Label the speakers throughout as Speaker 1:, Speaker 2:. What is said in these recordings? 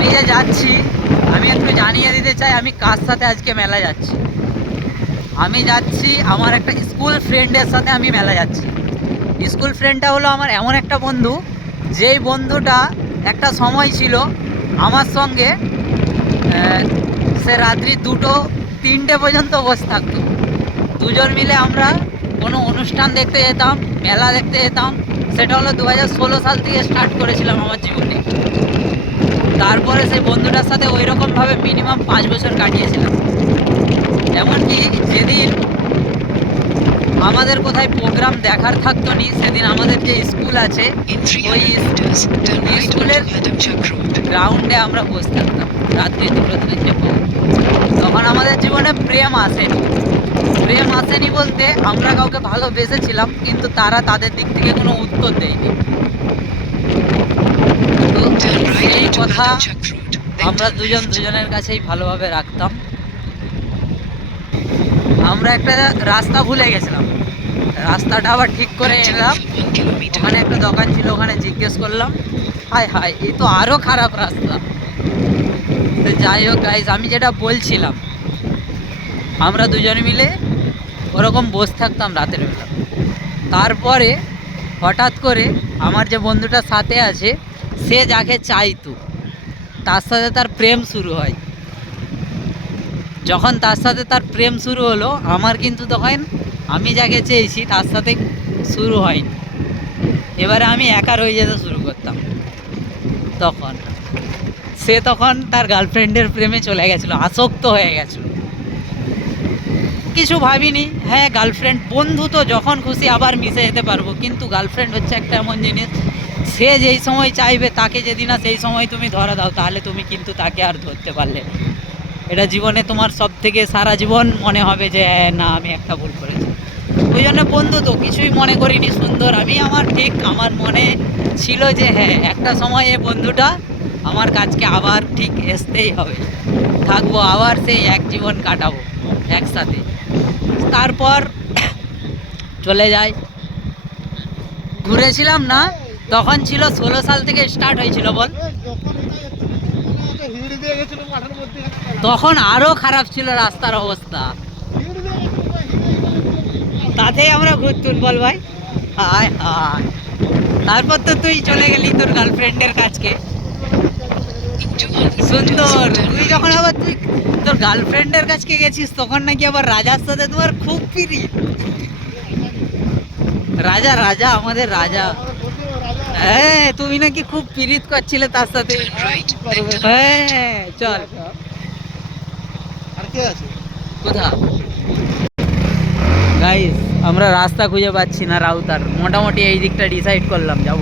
Speaker 1: আমি যে যাচ্ছি। আমি একটু জানিয়ে দিতে চাই, আমি কার সাথে আজকে মেলা যাচ্ছি? আমি যাচ্ছি আমার একটা স্কুল ফ্রেন্ডের সাথে আমি মেলা যাচ্ছি। স্কুল ফ্রেন্ডটা হলো আমার এমন একটা বন্ধু, যেই বন্ধুটা একটা সময় ছিল আমার সঙ্গে সে রাত্রি দুটো তিনটে পর্যন্ত বসে থাকতো। দুজন মিলে আমরা কোনো অনুষ্ঠান দেখতে যেতাম, মেলা দেখতে যেতাম। সেটা হলো দু সাল থেকে স্টার্ট করেছিলাম আমার জীবনে তারপরে সেই বন্ধুটার সাথে ওই রকমভাবে মিনিমাম পাঁচ বছর কাটিয়েছিলাম। এমনকি যেদিন আমাদের কোথায় প্রোগ্রাম দেখার থাকতো নি সেদিন আমাদের যে স্কুল আছে ওই
Speaker 2: 300 meters, turn right
Speaker 1: স্কুলের. গ্রাউন্ডে আমরা বসে থাকতাম রাত্রি দুটো পর তখন আমাদের জীবনে প্রেম আসেনি। প্রেম আসেনি বলতে আমরা কাউকে ভালোবেসেছিলাম কিন্তু তারা তাদের দিক থেকে কোনো উত্তর দেয়নি তো
Speaker 2: Turn right
Speaker 1: সেই
Speaker 2: onto
Speaker 1: কথা আমরা দুজন দুজনের কাছেই ভালোভাবে রাখতাম। আমরা একটা রাস্তা ভুলে গেছিলাম। রাস্তাটা আবার ঠিক করে এলাম। ওখানে একটা দোকান ছিল ওখানে জিজ্ঞেস করলাম হায় হায় এই তো আরও খারাপ রাস্তা। তো যাই হোক গাইজ আমি যেটা বলছিলাম আমরা দুজন মিলে ওরকম বসে থাকতাম রাতের বেলা। তারপরে হঠাৎ করে আমার যে বন্ধুটা সাথে আছে সে যাকে চাইতো তার সাথে তার প্রেম শুরু হয়। যখন তার সাথে তার প্রেম শুরু হলো, আমার কিন্তু তখন আমি যাকে চেয়েছি তার সাথে শুরু হয়নি। এবারে আমি একা রয়ে যেতে শুরু করতাম। তখন সে তখন তার গার্লফ্রেন্ডের প্রেমে চলে গেছিল, আসক্ত হয়ে গেছিল। কিছু ভাবিনি হ্যাঁ গার্লফ্রেন্ড বন্ধু তো যখন খুশি আবার মিশে যেতে পারব, কিন্তু গার্লফ্রেন্ড হচ্ছে একটা এমন জিনিস সে যেই সময় চাইবে তাকে যদি না সেই সময় তুমি ধরা দাও তাহলে তুমি কিন্তু তাকে আর ধরতে পারলে। এটা জীবনে তোমার সব থেকে সারা জীবন মনে হবে যে হ্যাঁ, না আমি একটা ভুল করেছি। ওই জন্য বন্ধু তো কিছুই মনে করিনি সুন্দর। আমি আমার ঠিক আমার মনে ছিল যে হ্যাঁ একটা সময় এ বন্ধুটা আমার কাজকে আবার ঠিক আসতেই হবে। থাকব আবার সেই এক জীবন কাটাবো একসাথে। তারপর চলে যাই। ঘুরেছিলাম না? তখন ছিল ষোলো সাল থেকে স্টার্ট হয়েছিল, বল। তখন আরও খারাপ ছিল রাস্তার অবস্থা। তাতেই আমরা ঘুরতুন বল ভাই। হায় হায়। তারপর তো তুই চলে গেলি তোর গার্লফ্রেন্ডের কাছকে
Speaker 2: In 200
Speaker 1: সুন্দর। তুই যখন আবার তুই তোর গার্লফ্রেন্ডের কাছকে গেছিস, তখন নাকি আবার রাজার সাথে তোমার খুব পিরি রাজা রাজা, আমাদের রাজা। হ্যাঁ তুমি নাকি খুব পিরিত করছিলে তার সাথে। হ্যাঁ চল। কোথা গাইস আমরা রাস্তা খুঁজে পাচ্ছি না রাউতার। মোটামুটি এই দিকটা ডিসাইড করলাম যাব।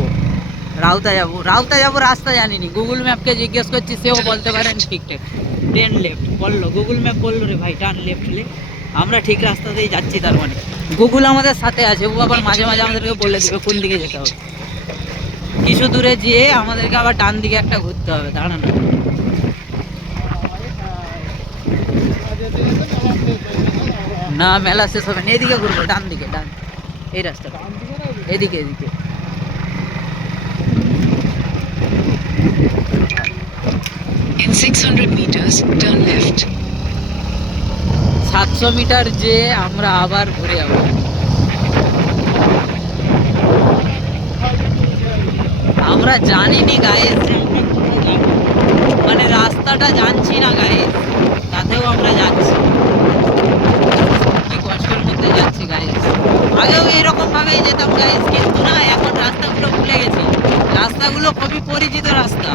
Speaker 1: রাউতা যাব। রাউতা যাব রাস্তা জানিনি। গুগল ম্যাপকে জিজ্ঞেস করছি সেও বলতে পারেন ঠিকঠাক। টেন লেফট বলল। গুগল ম্যাপ বলল রে ভাই টান লেফট আমরা ঠিক রাস্তাতেই যাচ্ছি তার মানে। গুগল আমাদের সাথে আছে ও আবার মাঝে মাঝে আমাদেরকে বলে দেবে কোন দিকে যেতে হবে। কিছু দূরে যেয়ে আমাদেরকে আবার ডান দিকে একটা ঘুরতে হবে দাঁড়ানো। না মেলা শেষ হবে না এদিকে ঘুরবো ডান দিকে ডান। এই রাস্তাটা এদিকে এদিকে।
Speaker 2: In 600 meters, turn left.
Speaker 1: সাতশো মিটার যে আমরা আবার ঘুরে যাব আমরা জানিনি গায়ে মানে রাস্তাটা জানছি না গায়ে তাতেও আমরা যাচ্ছি। কি কষ্টের মধ্যে যাচ্ছি গায়ে। আগেও এরকম ভাবেই যেতাম গাইজ কিন্তু না এখন রাস্তাগুলো ভুলে গেছি। রাস্তাগুলো খুবই পরিচিত রাস্তা।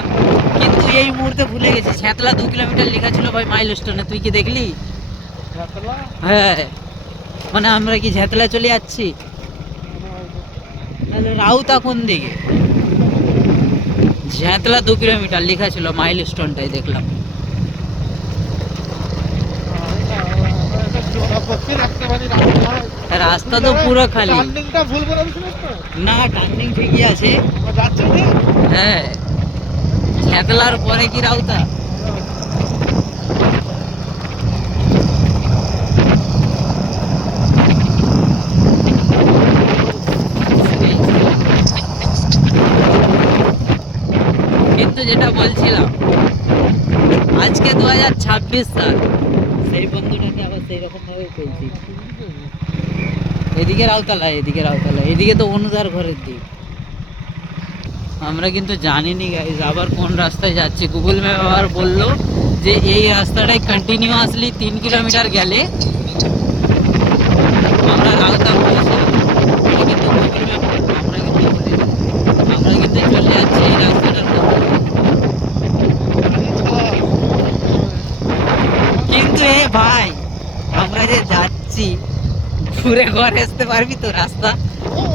Speaker 1: কিন্তু এই মুহূর্তে ভুলে গেছি। ছ্যাতলা দু কিলোমিটার লেখা ছিল ভাই মাইল স্টোনে তুই কি দেখলি? হ্যাঁ। মানে আমরা কি ঝেতলা চলে যাচ্ছি? তাহলে রাউতা কোন দিকে? ঝেতলা দু কিলোমিটার লেখা ছিল মাইল স্টোনটাই দেখলাম রাস্তা তো পুরো খালি? না টার্নিং ঠিকই আছে? হ্যাঁ ঝেতলার পরে কি রাউতা কিন্তু যেটা বলছিলাম। আজকে দু হাজার ছাব্বিশ সাল। সেই বন্ধুটাকে আবার সেই রকম ভাবে পেয়েছি এদিকে রাউতালা এদিকে রাউতালা এদিকে তো অনুদার ঘরের দিক। আমরা কিন্তু জানিনি গাইজ আবার কোন রাস্তায় যাচ্ছি। গুগল ম্যাপ আবার বলল যে এই রাস্তাটায় কন্টিনিউয়াসলি তিন কিলোমিটার গেলে আমরা রাউতা আমরা কিন্তু আমরা কিন্তু চলে যাচ্ছি এই রাস্তাটার মধ্যে। ভাই, আমরা যে যাচ্ছি, ঘুরে ঘরে আসতে পারবি তো রাস্তা?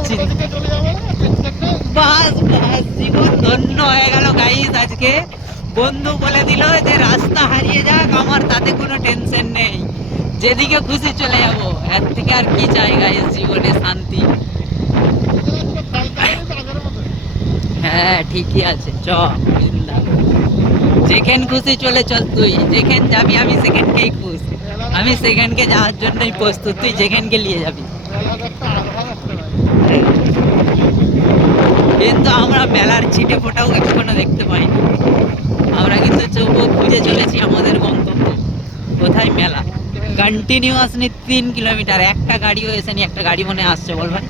Speaker 3: চলে
Speaker 1: বাস বাস, জীবন ধন্য হয়ে গেল আজকে। বন্ধু বলে দিল যে রাস্তা হারিয়ে যাক, আমার তাতে কোনো টেনশন নেই। যেদিকে খুশি চলে যাব। এর থেকে আর কি চাই গাইস জীবনে শান্তি? হ্যাঁ ঠিকই আছে, চ। বিন্দা যেখান খুশি চলে চল তুই, যেখান যাবি আমি সেখানকেই খুশ। আমি সেখানকে যাওয়ার জন্যই প্রস্তুত, তুই যেখানকে নিয়ে যাবি। কিন্তু আমরা মেলার ছিটে ফোটাও এখনও দেখতে পাইনি। আমরা কিন্তু চোখ খুঁজে চলেছি আমাদের গন্তব্য। কোথায় মেলা? কন্টিনিউয়াসলি তিন কিলোমিটার, একটা গাড়িও এসেনি একটা গাড়ি মনে আসছে, বল ভাই।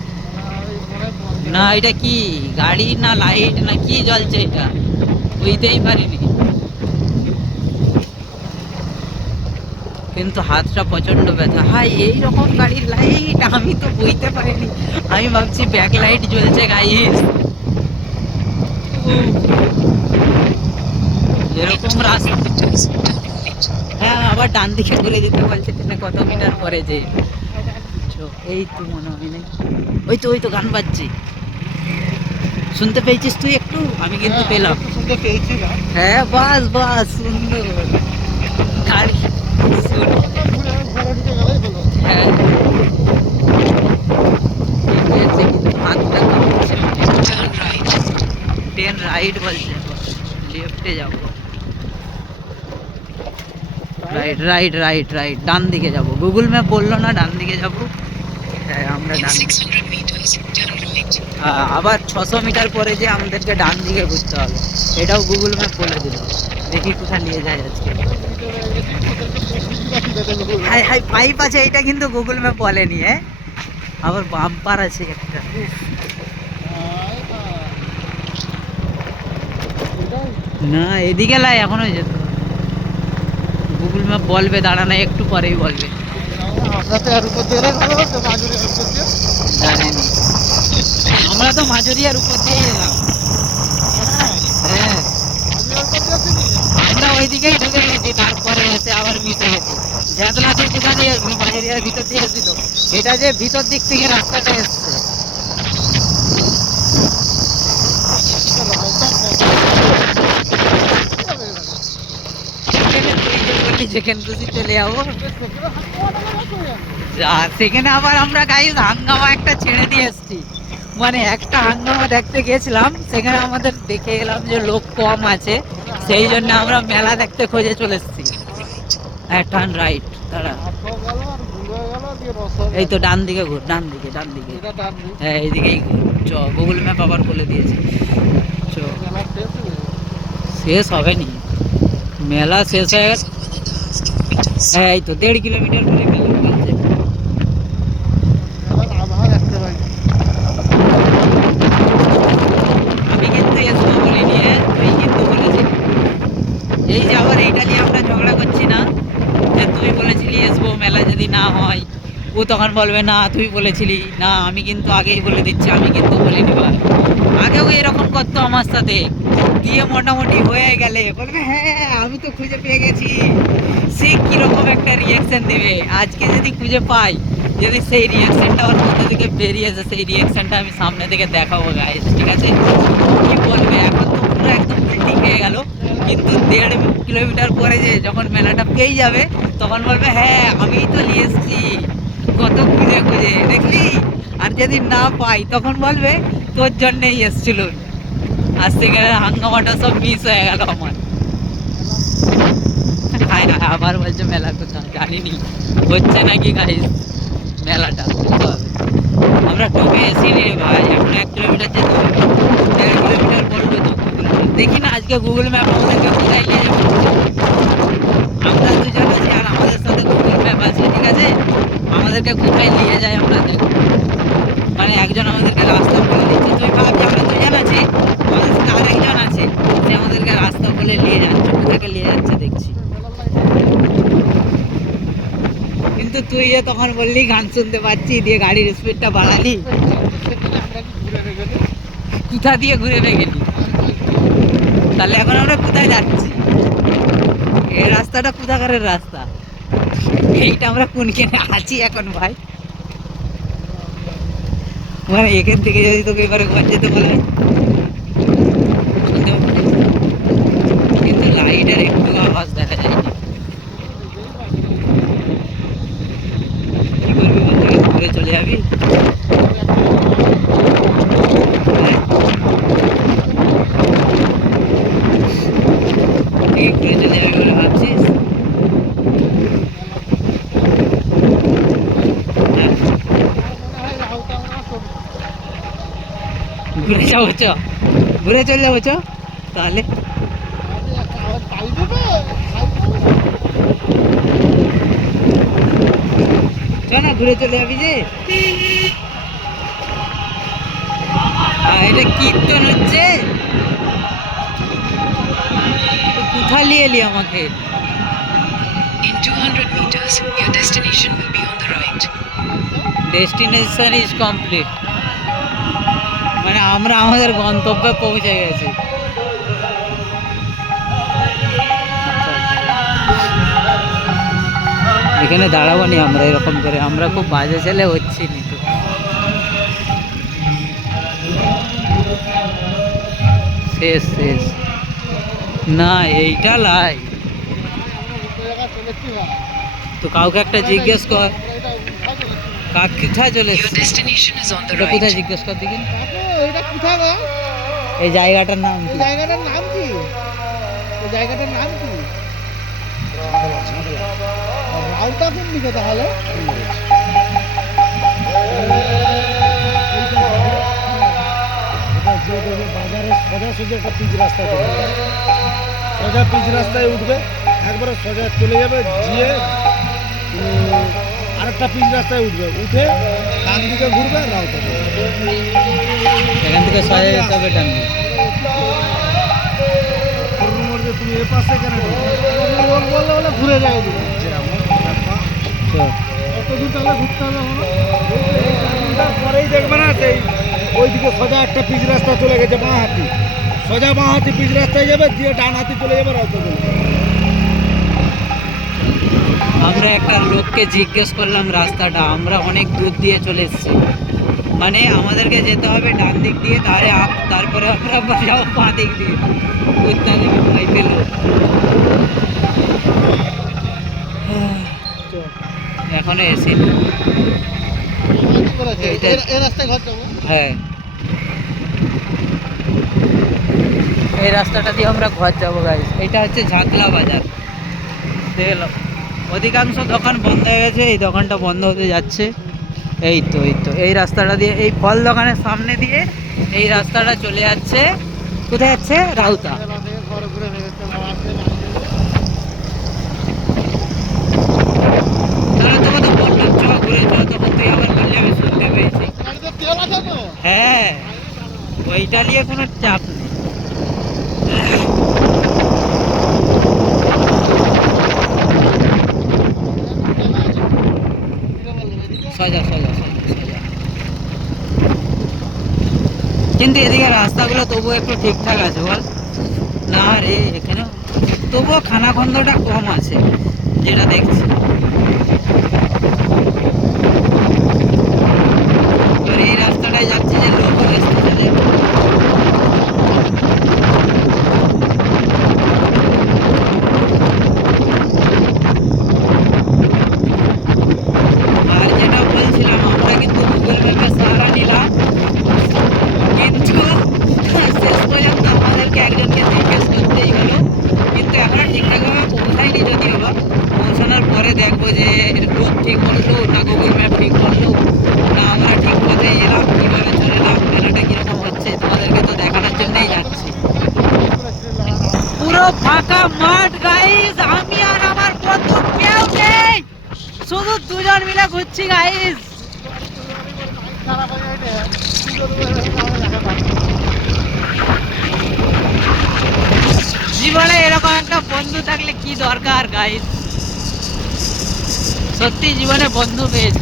Speaker 1: না, এটা কি গাড়ি না লাইট না কি জ্বলছে এটা? বুঝতেই পারিনি। কিন্তু হাতটা প্রচণ্ড ব্যথা। হাই এই রকম গাড়ির লাইট আমি তো বুঝতে পারিনি। আমি ভাবছি ব্যাক লাইট জ্বলছে গাইস এরকম রাস্তা. হ্যাঁ আবার ডান দিকে ঘুরে যেতে বলছে ট্রেনে কত মিটার পরে যে। এই তো মনে হয় নাকি ওই তো ওই তো গান বাজছে। শুনতে পেয়েছিস তুই একটু? আমি কিন্তু পেলাম।
Speaker 3: শুনতে পেয়েছিলাম।
Speaker 1: হ্যাঁ বাস বাস সুন্দর। গাড়ি। রাইট রাইট রাইট রাইট ডান দিকে যাব গুগল ম্যাপ বলল না ডান দিকে যাব হ্যাঁ আমরা ডান দিকে
Speaker 2: 600 meters, turn right.
Speaker 1: আ- আবার ছশো মিটার পরে যে আমাদেরকে ডান দিকে ঘুরতে হবে এটাও গুগল ম্যাপ বলে দিল দেখি কোথায় নিয়ে যায় আজকে হাই হাই পাইপ আছে, এটা কিন্তু গুগল ম্যাপ বলেনি হ্যাঁ? আবার বাম্পার আছে একটা। না, এদিকে লাই, এখনও যেত। গুগল ম্যাপ বলবে দাঁড়া না একটু পরেই বলবে। জানেনি। আমরা তো মাজরিয়ার উপর দিয়ে এলাম। হ্যাঁ। আমরা ওইদিকেই ঢুকে গেছি, তারপরে এসে আবার মিশে গেছি ঝেতলাটির দোকানে বাজারিয়ার ভিতর দিয়ে এসেছিল এটা যে ভিতর দিক থেকে রাস্তাটা এসছে। যেখানে খুশি চলে সেখানে আবার আমরা গাইজ হাঙ্গামা একটা ছেড়ে দিয়ে এসেছি। মানে একটা হাঙ্গামা দেখতে গেছিলাম, সেখানে আমাদের দেখে এলাম যে লোক কম আছে, সেই জন্য আমরা মেলা দেখতে খোঁজে চলে এসেছি। টার্ন রাইট দাঁড়া। এই তো। ডান দিকে ঘুর ডান দিকে ডান দিকে। হ্যাঁ এইদিকেই ঘুর। চ গুগল ম্যাপ আবার বলে দিয়েছে। চ।
Speaker 3: শেষ
Speaker 1: হবে নি মেলা শেষ হয়ে গেছে। হ্যাঁ এই তো দেড় কিলোমিটার করে মেলা আছে
Speaker 3: মেলার আবহাওয়া দেখতে পাই
Speaker 1: আমি কিন্তু এসবো বলিনি হ্যাঁ তুই কিন্তু বলেছিলি এই যে আবার এইটা নিয়ে আমরা ঝগড়া করছি না যে তুই বলেছিলি এসবো মেলা যদি না হয় ও তখন বলবে, না, তুই বলেছিলি, না, আমি কিন্তু আগেই বলে দিচ্ছি, আমি কিন্তু বলিনি ভাই আগেও এরকম করতো আমার সাথে। গিয়ে মোটামুটি হয়ে গেলে বলবে হ্যাঁ আমি তো খুঁজে পেয়ে গেছি। সে কীরকম একটা রিয়াকশন দেবে? আজকে যদি খুঁজে পাই, যদি সেই রিয়াকশনটা ওর মধ্যে থেকে বেরিয়ে আসে, সেই রিয়াকশনটা আমি সামনে থেকে দেখাবো গাইস ঠিক আছে? কি বলবে? এখন তো পুরো একদম বিল্ডিং হয়ে গেল। কিন্তু দেড় কিলোমিটার পরে যে যখন মেলাটা পেয়ে যাবে, তখন বলবে হ্যাঁ আমিই তো নিয়ে এসেছি। কত খুঁজে খুঁজে দেখলি? আর যদি না পাই, তখন বলবে, তোর জন্যই এসছিল। আর সেখানে হাঙ্গামাটা সব মিস হয়ে গেল আমার। আবার বলছে, মেলা কোথাও জানিনি। হচ্ছে নাকি গাইস মেলাটা আমরা টোপে এসি রে ভাই, এখন এক কিলোমিটার যেতে হবে। দেড় কিলোমিটার বলবে তো। দেখি না, আজকে গুগল ম্যাপ আমাদেরকে কোথায় নিয়ে যাবে? আমাদের সাথে ঘুমিয়ে ব্যাপ আছে, ঠিক আছে? আমাদেরকে কোথায় নিয়ে যায় আপনাদের মানে একজন আমাদেরকে রাস্তা বলে দিচ্ছে তুই ভাবছি আমরা দুজন আছি। আমাদের সাথে আছে। সে আমাদেরকে রাস্তা বলে নিয়ে যাচ্ছে, কোথাকে নিয়ে যাচ্ছে দেখছি। কিন্তু তুই তখন বললি, গান শুনতে পাচ্ছি, দিয়ে গাড়ির স্পিডটা বাড়ালি। কোথা দিয়ে ঘুরে গেলি তাহলে এখন আমরা কোথায় যাচ্ছি? এই রাস্তাটা কোথাকারের রাস্তা? এইটা আমরা কোন কেনে আছি এখন ভাই। মানে এখান থেকে যদি তোকে এবারে ঘর যেতে বলা? কিন্তু লাইটের একটু আওয়াজ দেখা যায়। কি করবি চলে যাবি হ্যাঁ? তুই কি ঘুরে চলে যাবি বলে ভাবছিস হ্যাঁ? ঘুরে যাব চ ঘুরে চলে যাব চ তাহলে। চ না ঘুরে চলে যাবি যে। এটা কীর্তন হচ্ছে। তো কোথা নিয়ে এলি আমাকে?
Speaker 2: In 200 meters, your destination will be on the right.
Speaker 1: Destination is complete মানে আমরা আমাদের গন্তব্যে পৌঁছে গেছি। এখানে দাঁড়াবো নি আমরা এরকম করে। আমরা খুব বাজে ছেলে হচ্ছি নি তো। শেষ শেষ। না এইটা লাই। তো কাউকে একটা জিজ্ঞেস কর। কাক কোথায় চলে কোথায় জিজ্ঞেস কর দেখি।
Speaker 3: এটা কোথায় গো?
Speaker 1: এই জায়গাটার নাম কি?
Speaker 3: জায়গাটার নাম কি? এই জায়গাটার নাম কি? রাউটা কোন দিকে তাহলে। বাজারে সোজা সোজা একটা পিচ রাস্তা চলে সোজা পিচ রাস্তায় উঠবে একবারে সোজা চলে যাবে গিয়ে আরেকটা পিচ রাস্তায় উঠবে। উঠে ডান দিকে ঘুরবে রাউটা চলে
Speaker 1: এখান থেকে সরে যেতে হবে ডান।
Speaker 3: তুমি এ পাশে কেন বললে বলে ঘুরে যাবে
Speaker 1: চল।
Speaker 3: কত দূর তাহলে ঘুরতে হবে পরেই দেখবে না সেই ওইদিকে সোজা একটা পিচ রাস্তা চলে গেছে বাঁ হাতি। সোজা বাঁ হাতি পিচ রাস্তায় যাবে দিয়ে ডান হাতি চলে যাবে রাস্তা চলে যাবে
Speaker 1: আমরা একটা লোককে জিজ্ঞেস করলাম রাস্তাটা, আমরা অনেক দূর দিয়ে চলে এসেছি। মানে আমাদেরকে যেতে হবে ডান দিক দিয়ে তারে আপ- তারপরে আমরা যাব বাঁ দিক দিয়ে। দেখি ভাই পেল। এখনও এসে। হ্যাঁ। এই রাস্তাটা দিয়ে আমরা ঘর যাব গাইস এটা হচ্ছে ঝাঁকলা বাজার। দেখলাম অধিকাংশ দোকান বন্ধ হয়ে গেছে এই দোকানটা বন্ধ হতে যাচ্ছে। এই তো এই তো এই রাস্তাটা দিয়ে এই ফল দোকানের সামনে দিয়ে এই রাস্তাটা চলে যাচ্ছে। কোথায় যাচ্ছে? রাউতা। হ্যাঁ ওইটা নিয়ে কোনো চাপ নেই। কিন্তু এদিকে রাস্তাগুলো তবুও একটু ঠিকঠাক আছে, বল। না রে এখানে তবুও খানাখন্দটা কম আছে, যেটা দেখছি এবার এই রাস্তাটায় যাচ্ছে যে লোক আসতে চলে আর যেটা বলছিলাম আমরা কিন্তু গুগল ম্যাপের সাহারা নিলাম কিন্তু শেষ পর্যন্ত আমাদেরকে একজনকে জিজ্ঞেস করতেই হলো কিন্তু আমরা ঠিকঠাকভাবে পৌঁছাইনি যদিও বা পৌঁছানোর পরে দেখব যে লোক ঠিক করল না গুগল ম্যাপ ঠিক করল না আমরা ঠিক পথে এলাম কীভাবে চলে এলাম মেলাটা কীরকম হচ্ছে তোমাদেরকে তো দেখানোর জন্যই যাচ্ছি পুরো ফাঁকা মাঠ আমি আর আমার বন্ধু কেউ নেই। শুধু দুজন মিলে ঘুরছি জীবনে এরকম এরকম একটা বন্ধু থাকলে কি দরকার গাইস সত্যি জীবনে বন্ধু পেয়েছি।